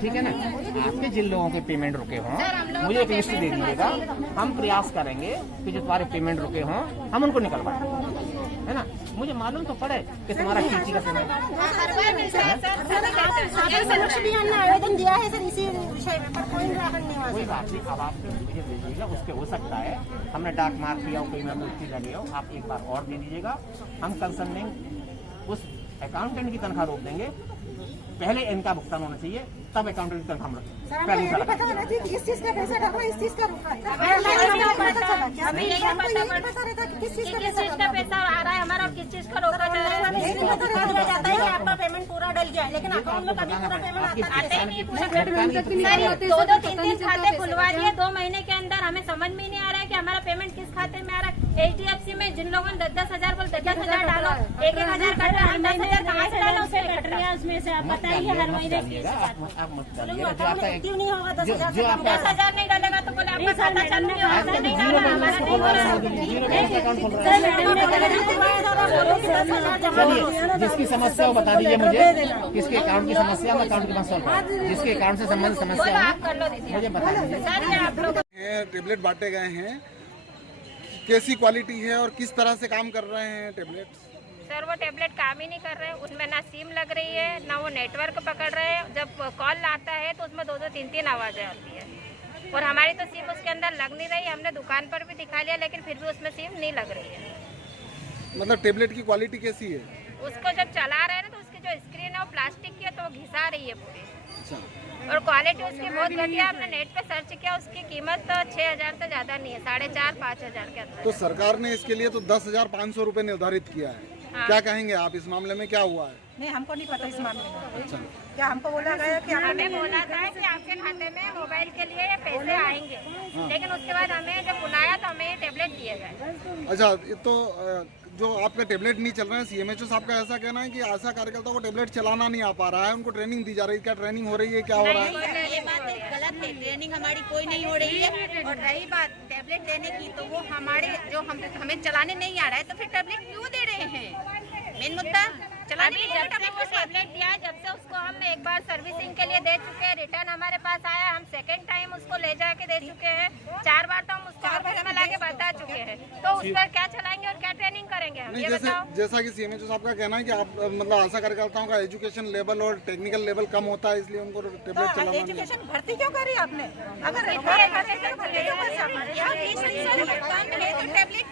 ठीक है ना। आपके जिन लोगों के पेमेंट रुके हों मुझे एक लिस्ट दे दीजिएगा, हम प्रयास करेंगे कि जो तुम्हारे पेमेंट रुके हों हम उनको निकलवाएं, है ना। मुझे मालूम तो पड़े कि तुम्हारा किसी का पेमेंट आवेदन दिया है सर इसी विषय में, पर कोई राहत नहीं हुआ। कोई बात नहीं, अब आप मुझे दे दीजिएगा, उसके हो सकता है हमने डाक मार किया हो, कोई मैं मुश्किल लगे हो, आप एक बार और दे दीजिएगा। हम कंसर्निंग उस अकाउंटेंट की तनख्वाह रोक देंगे, पहले इनका भुगतान होना चाहिए तब अकाउंटेंट की तनख्वाह हम रखेंगे। पता होना चाहिए कि इस चीज का पैसा डाला, इस चीज का रुका है। हमें ये पता रहता कि किस चीज का पैसा आ रहा है हमारा और किस चीज का रोका जा रहा है। आपका पेमेंट पूरा डल गया है, लेकिन अकाउंट में कभी पूरा पेमेंट आते ही नहीं। सर 2-3 खाते खुलवा दिए 2 महीने के अंदर, हमें समझ में नहीं आ रहा है कि हमारा पेमेंट किस खाते में आ रहा है। HDFC में जिन लोगों ने 10,000 बोल 10,000 डालो, 1,000 कट रहा है, 10,000 कहाँ से डालो उससे कट रहा है उसमें से। आप बताइए हर महीने आप मत डालिएगा, क्यों नहीं होगा 10,000 जो आपका 10,000 नहीं डालेगा तो बोले आपका खाता चालू नहीं होगा, नहीं डाला हमारा नहीं हो रहा। चलिए, जिसकी समस्या हो बता दीजिए मुझे, किसके अकाउंट की समस्या, मैं अकाउंट के पास सॉल्व करूँ। जिसके अकाउंट से संबंधित समस्या आप कर लो दीदी, मुझे बता दीजिए। सर ये आप लोग टेबलेट बांटे गए हैं, कैसी क्वालिटी है और किस तरह से काम कर रहे हैं टेबलेट? सर वो टेबलेट काम ही नहीं कर रहे हैं, उसमें ना सिम लग रही है ना वो नेटवर्क पकड़ रहे हैं। जब कॉल आता है तो उसमें 2-2, 3-3 आवाज़ें आती है और हमारी तो सिम उसके अंदर लग नहीं रही। हमने दुकान पर भी दिखा लिया लेकिन फिर भी उसमें सिम नहीं लग रही है। मतलब टेबलेट की क्वालिटी कैसी है? उसको जब चला रहे हैं ना तो उसकी जो स्क्रीन है वो प्लास्टिक की है तो वो घिसा रही है पूरी, अच्छा, और क्वालिटी उसकी बहुत घटिया। हमने नेट पे सर्च किया, उसकी कीमत 6,000 से ज़्यादा नहीं है, 4,500-5,000 के अंदर। तो सरकार ने इसके लिए तो 10,500 रुपये निर्धारित किया है। हाँ। क्या कहेंगे आप इस मामले में, क्या हुआ है? नहीं, हमको नहीं पता इस मामले में। अच्छा, क्या हमको बोला गया कि हमें बोला था कि आपके खाते में मोबाइल के लिए ये पैसे आएंगे, लेकिन उसके बाद हमें जब बुलाया तो हमें ये टेबलेट दिए गए। अच्छा, ये तो जो आपका टेबलेट नहीं चल रहा है, CMHO साहब का ऐसा कहना है कि आशा कार्यकर्ता को टेबलेट चलाना नहीं आ पा रहा है, उनको ट्रेनिंग दी जा रही है। क्या ट्रेनिंग हो रही है, क्या हो रहा है? ये बात गलत है, ट्रेनिंग हमारी कोई नहीं हो रही है। और रही बात टेबलेट देने की, तो वो हमारे जो हमें चलाने नहीं आ रहा है तो फिर टेबलेट क्यों दे रहे हैं? मेन मुद्दा चलाने अभी जब से वो टेबलेट दिया, जब से उसको हम एक बार सर्विसिंग के लिए दे चुके हैं, रिटर्न हमारे पास आया, हम सेकंड टाइम उसको ले जाके दे चुके हैं, 4 बार तो हम उसको ऑफिस में लाके बता चुके हैं। तो उस पर क्या चलाएंगे और क्या ट्रेनिंग करेंगे हम, नहीं, ये बताओ। जैसा कि CMHO साहब का कहना है कि आप मतलब आशा कार्यकर्ताओं का एजुकेशन लेवल और टेक्निकल लेवल कम होता है, इसलिए उनको टेबलेट चलाना नहीं। एजुकेशन भर्ती क्यों करी आपने? अगर टेबलेट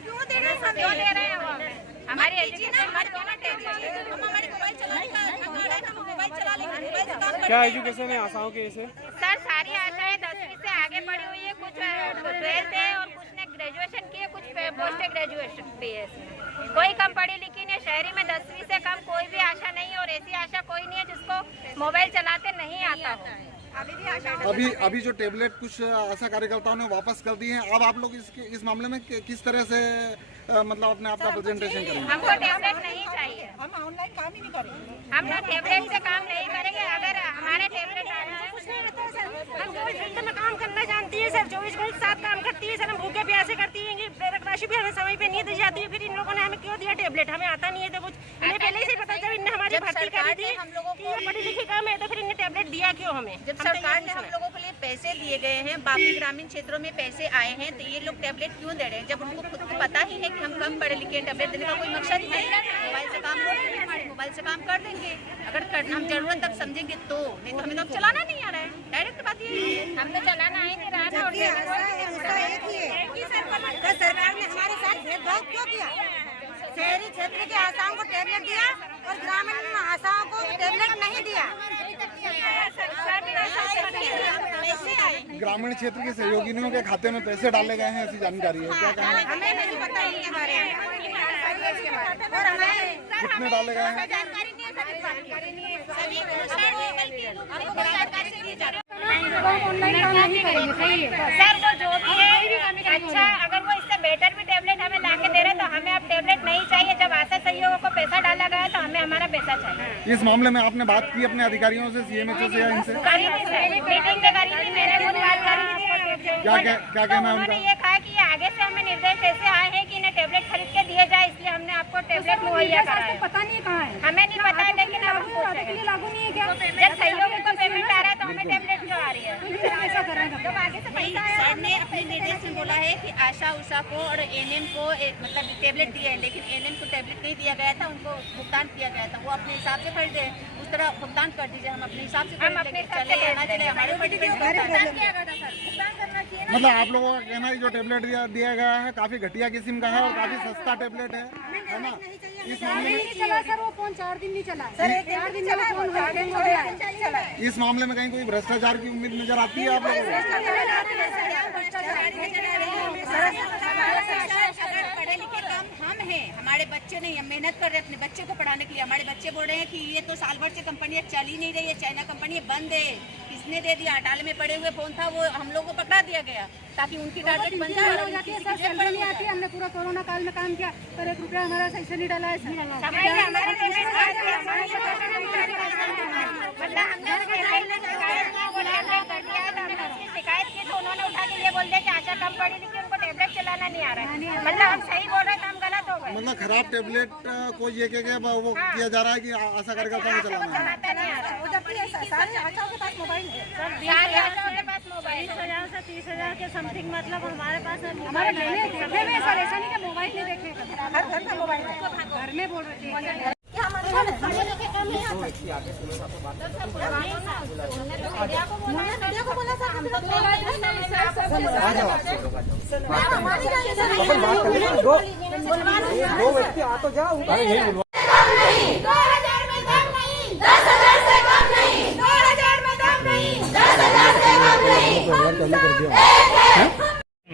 क्यों दे रहे हैं? क्यों दे रहे हैं वो हमें? हमारी एजुकेशन मत क्यों ना टेबलेट। हम हमारे मोबाइल चलाने का अखाड़ा है, हम मोबाइल चला लेंगे, मोबाइल से काम क्या एजुकेशन है आशाओं के इसे? सर सारी आशाएं 10वीं से आगे बढ़ी हुई है, कुछ 12th है और कुछ ने ग्रेजुएशन की है, कुछ पोस्ट ग्रेजुएशन भी है। इसमें कोई कम पढ़ी लिखी नहीं, शहरी में 10वीं से कम कोई भी आशा नहीं है, और ऐसी आशा कोई नहीं है जिसको मोबाइल चलाते नहीं आता हो। अभी जो टेबलेट कुछ आशा कार्यकर्ताओं ने वापस कर दी है, अब आप लोग इस मामले में किस तरह से मतलब अपने आप का प्रेजेंटेशन करेंगे? हमको टेबलेट नहीं चाहिए, हम ऑनलाइन काम ही नहीं करेंगे। हम लोग टेबलेट से काम नहीं करेंगे। अगर हमारे टेबलेट आ जाए, हम 24 घंटे में काम करना जानती है सर, 24 घंटे साथ काम करती है सर, हम भूखे प्यासे करती है, प्रेरक राशि भी हमें समय पे नहीं दी जाती है। फिर इन लोगों ने हमें क्यों दिया टेबलेट? हमें आता नहीं है तो कुछ, हमें पहले से पता जब इनने हमारी भर्ती करी थी कि ये पढ़ी लिखी कम है, तो फिर इन्हें टेबलेट दिया क्यों हमें? जब सरकार ने हम लोगों के लिए पैसे दिए गए हैं, बाकी ग्रामीण क्षेत्रों में पैसे आए हैं, तो ये लोग टेबलेट क्यों दे रहे हैं? जब उनको खुद को पता ही है कि हम कम पढ़े लिखे, टेबलेट देने का कोई मकसद है? मोबाइल से काम हो रहे हैं, हमारे मोबाइल से काम कर देंगे, अगर हम जरूरत तब समझेंगे तो, नहीं तो हमें तो चलाना नहीं आ रहा है। डायरेक्ट बात ये है, हम तो चलाना ही नहीं रहा ना। और सरकार ने हमारे साथ भेदभाव क्यों किया? शहरी क्षेत्र के आशाओं को टेबलेट दिया और ग्रामीण आशाओं को टेबलेट नहीं दिया। ग्रामीण क्षेत्र के सहयोगियों के खाते में पैसे डाले गए हैं, ऐसी जानकारी है? क्या कहना है? हमें नहीं पता इनके बारे में, और हमें कितने डाले गए हैं? जानकारी नहीं है, सभी जानकारी नहीं है, सभी हमको कोई जानकारी नहीं दी जा रही। ऑनलाइन काम नहीं करेंगे, सही है सर वो जो भी है अच्छा, अगर वो इससे बेटर भी टेबलेट हमें ला के दे रहे तो हमें अब टेबलेट नहीं चाहिए। जब आशा सहयोगों को पैसा डाला गया तो हमें हमारा पैसा चाहिए। इस मामले में आपने बात की अपने अधिकारियों से, CMHO से या इनसे? करी थी सर, मीटिंग में करी थी, मैंने खुद बात करी थी। क्या कहना है उन्होंने उनका? ये कहा कि ये आगे से हमें निर्देश ऐसे आए हैं कि इन्हें टेबलेट खरीद के दिए जाए, इसलिए हमने आपको टेबलेट मुहैया कराया। पता नहीं कहाँ है, हमें नहीं पता, लेकिन अब लागू नहीं है क्या? जब सहयोगी को पेमेंट आ रहा है तो हमें टेबलेट क्यों आ रही है? जब आगे से पैसा आया सर ने अपने निर्देश में बोला है कि आशा उषा को और एनएम को मतलब टेबलेट दिया है, लेकिन एनएम को टेबलेट नहीं दिया गया था, उनको भुगतान किया गया था। वो अपने हिसाब से खरीदे, उस तरह भुगतान कर दीजिए, हम अपने हिसाब से चले या ना चले हमारे ऊपर डिपेंड करता है। भुगतान करना चाहिए ना। मतलब आप लोगों का कहना है जो टेबलेट दिया गया है काफी घटिया किस्म का है और काफी सस्ता टेबलेट है ना? इस मामले में चला सर, वो फोन 4 दिन नहीं चला सर, 4 दिन में फोन हैंग हो गया। इस मामले में कहीं कोई भ्रष्टाचार की उम्मीद नजर आती है आप लोगों को? अगर पढ़े लिखे कम हम हैं, हमारे बच्चे नहीं, हम मेहनत कर रहे हैं अपने बच्चे को पढ़ाने के लिए। हमारे बच्चे बोल रहे हैं कि ये तो साल भर से कंपनी चल ही नहीं रही है, चाइना कंपनी बंद है। किसने दे दिया? अटाले में पड़े हुए फोन था, वो हम लोगों को पकड़ा दिया गया ताकि उनकी टारगेट बन जाए। नहीं आती, हमने पूरा कोरोना काल में काम किया, पर 1 रुपया हमारा सही से नहीं डाला है। शिकायत की तो उन्होंने उठा के ये बोल दिया कि आशा कम पढ़ी लिखी, उनको टेबलेट चलाना नहीं आ रहा है। मतलब हम सही बोल रहे हैं, हम गलत हो गए। मतलब खराब टेबलेट को ये कह वो किया जा रहा है कि आशा कार्यकर्ताओं को चलाना है। चलाता नहीं आ रहा है। सारे आशाओं के पास मोबाइल है, सारे आशाओं के पास मोबाइल 20,000 से 30,000 के समथिंग, मतलब हमारे पास हमारे देखे हुए सर, ऐसा नहीं कि मोबाइल नहीं देखे, हर घर में मोबाइल है, घर में बोल रहे थे। दो व्यक्ति आ तो जाओ।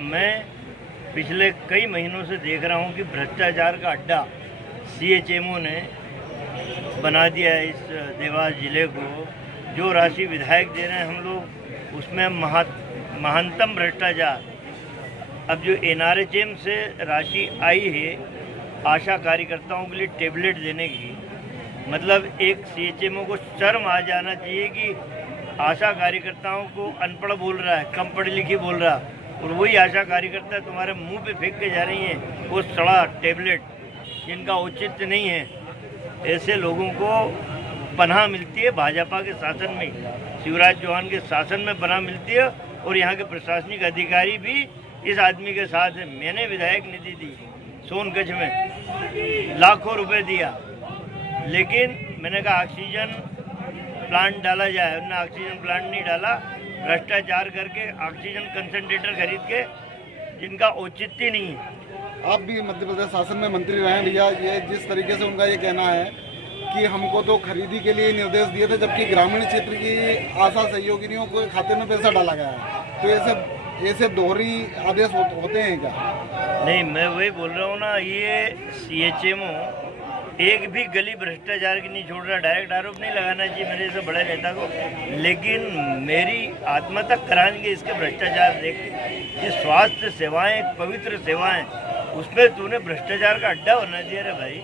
मैं पिछले कई महीनों से देख रहा हूं कि भ्रष्टाचार का अड्डा सीएचएमओ ने बना दिया है इस देवास जिले को। जो राशि विधायक दे रहे हैं हम लोग, उसमें महानतम भ्रष्टाचार। अब जो एनआरएचएम से राशि आई है आशा कार्यकर्ताओं के लिए टेबलेट देने की, मतलब एक सीएचएमओ को शर्म आ जाना चाहिए कि आशा कार्यकर्ताओं को अनपढ़ बोल रहा है, कम पढ़ी लिखी बोल रहा, और वही आशा कार्यकर्ता तुम्हारे मुंह पे फेंक के जा रही हैं वो सड़ा टेबलेट जिनका औचित्य नहीं है। ऐसे लोगों को पनाह मिलती है भाजपा के शासन में, शिवराज चौहान के शासन में पनाह मिलती है, और यहाँ के प्रशासनिक अधिकारी भी इस आदमी के साथ है। मैंने विधायक निधि दी सोनकच्छ में, लाखों रुपए दिया, लेकिन मैंने कहा ऑक्सीजन प्लांट डाला जाए, उन्होंने ऑक्सीजन प्लांट नहीं डाला, भ्रष्टाचार करके ऑक्सीजन कंसंट्रेटर खरीद के जिनका औचित्य नहीं है। आप भी मध्य प्रदेश शासन में मंत्री रहे हैं भैया, ये जिस तरीके से उनका ये कहना है कि हमको तो खरीदी के लिए निर्देश दिए थे, जबकि ग्रामीण क्षेत्र की आशा सहयोगिनियों को खाते में पैसा डाला गया है, तो ऐसे दोहरी आदेश होते हैं क्या? नहीं, मैं वही बोल रहा हूँ ना, ये सीएचएमओ एक भी गली भ्रष्टाचार की नहीं छोड़ रहा। डायरेक्ट आरोप नहीं लगाना चाहिए मेरे से बड़े नेता को, लेकिन मेरी आत्मा तक कराएंगे इसके भ्रष्टाचार देख के। ये स्वास्थ्य सेवाएं, पवित्र सेवाएं, उसमें तूने भ्रष्टाचार का अड्डा होना चाहिए। रे भाई,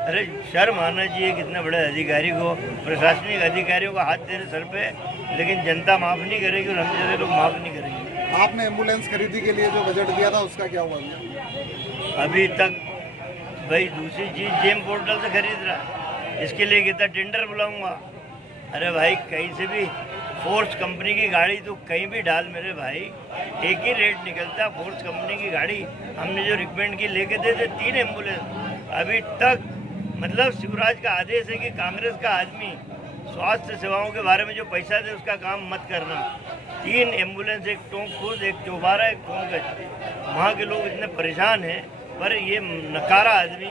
अरे शर्म आना चाहिए कितने बड़े अधिकारी को, प्रशासनिक अधिकारियों का हाथ तेरे सर पे, लेकिन जनता माफ़ नहीं करेगी और हम जैसे लोग माफ़ नहीं करेंगे। आपने एम्बुलेंस खरीदी के लिए जो बजट दिया था उसका क्या हुआ? अभी तक भाई दूसरी चीज़ जेम पोर्टल से खरीद रहा है, इसके लिए कहता टेंडर बुलाऊंगा। अरे भाई, कहीं से भी फोर्स कंपनी की गाड़ी तो कहीं भी डाल मेरे भाई, एक ही रेट निकलता। फोर्स कंपनी की गाड़ी हमने जो रिकमेंड की लेके दे 3 एम्बुलेंस अभी तक। मतलब शिवराज का आदेश है कि कांग्रेस का आदमी स्वास्थ्य सेवाओं के बारे में जो पैसा दे उसका काम मत करना। 3 एम्बुलेंस, एक टोंक खुद, एक चौबारा, एक टोंक। वहाँ के लोग इतने परेशान हैं, पर ये नकारा आदमी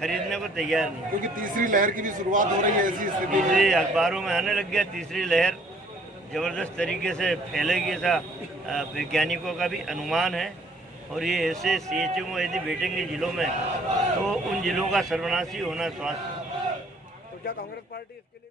खरीदने को तैयार नहीं। क्योंकि तीसरी लहर की भी शुरुआत हो रही है ऐसी स्थिति में। अखबारों में आने लग गया तीसरी लहर जबरदस्त तरीके से फैलेगी, ऐसा वैज्ञानिकों का भी अनुमान है। और ये ऐसे सीएचएमओ यदि बैठेंगे जिलों में तो उन जिलों का सर्वनाशी होना स्वास्थ्य। तो क्या कांग्रेस पार्टी इसके लिए